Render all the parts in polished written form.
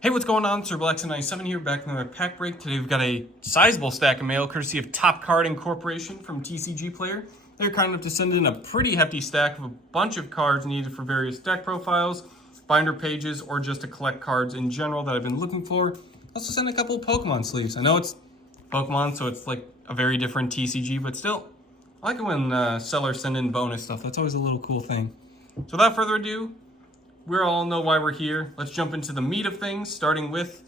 Hey, what's going on? SirBlackson97 here, back in another pack break. Today we've got a sizable stack of mail, courtesy of Top Card Incorporation from TCGPlayer. They're kind enough to send in a pretty hefty stack of a bunch of cards needed for various deck profiles, binder pages, or just to collect cards in general that I've been looking for. Also sent a couple of Pokemon sleeves. I know it's Pokemon, so it's like a very different TCG, but still, I like it when sellers send in bonus stuff. That's always a little cool thing. So without further ado, we all know why we're here. Let's jump into the meat of things, starting with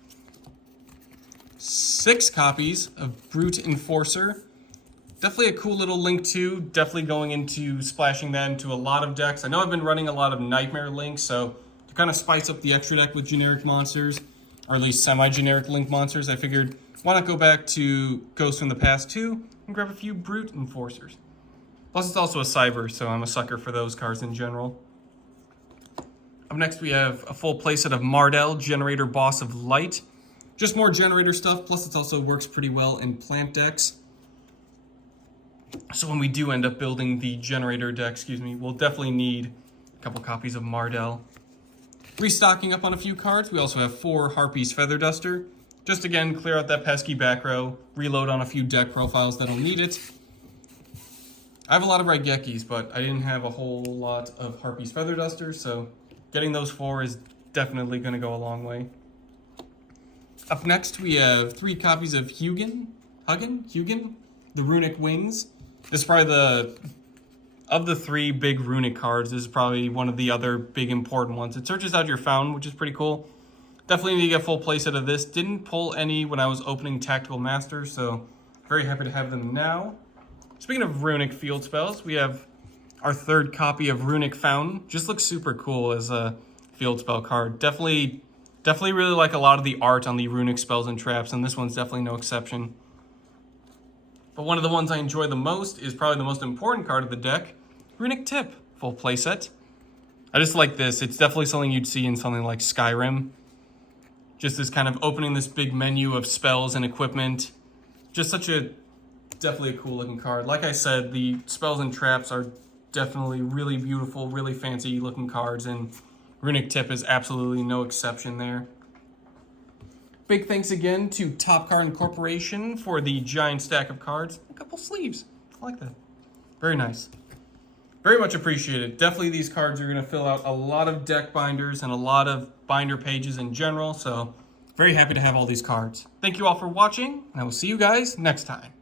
6 copies of Brute Enforcer. Definitely a cool little Link 2, definitely going into splashing that into a lot of decks. I know I've been running a lot of Nightmare Links, so to kind of spice up the extra deck with generic monsters, or at least semi-generic Link monsters, I figured why not go back to Ghosts from the Past 2 and grab a few Brute Enforcers. Plus it's also a Cyber, so I'm a sucker for those cards in general. Up next, we have a full playset of Mardell, Generator Boss of Light. Just more generator stuff, plus it also works pretty well in plant decks. So when we do end up building the generator deck, we'll definitely need a couple copies of Mardell. Restocking up on a few cards, we also have 4 Harpy's Feather Duster. Just again, clear out that pesky back row, reload on a few deck profiles that'll need it. I have a lot of Raigekis, but I didn't have a whole lot of Harpy's Feather Dusters, so getting those 4 is definitely going to go a long way. Up next, we have 3 copies of YuGiOh, the Runick Wings. This is probably of the 3 big Runick cards, this is probably one of the other big important ones. It searches out your fountain, which is pretty cool. Definitely need to get a full playset of this. Didn't pull any when I was opening Tactical Masters, so very happy to have them now. Speaking of Runick field spells, we have our 3rd copy of Runick Fountain. Just looks super cool as a field spell card. Definitely really like a lot of the art on the Runick spells and traps, and this one's definitely no exception. But one of the ones I enjoy the most is probably the most important card of the deck, Runick Tip, full playset. I just like this. It's definitely something you'd see in something like Skyrim. Just this kind of opening this big menu of spells and equipment. Just definitely a cool looking card. Like I said, the spells and traps are definitely really beautiful, really fancy looking cards, and Runick Tip is absolutely no exception there. Big thanks again to Top Card Incorporation for the giant stack of cards. A couple sleeves. I like that. Very nice. Very much appreciated. Definitely these cards are going to fill out a lot of deck binders and a lot of binder pages in general, so very happy to have all these cards. Thank you all for watching, and I will see you guys next time.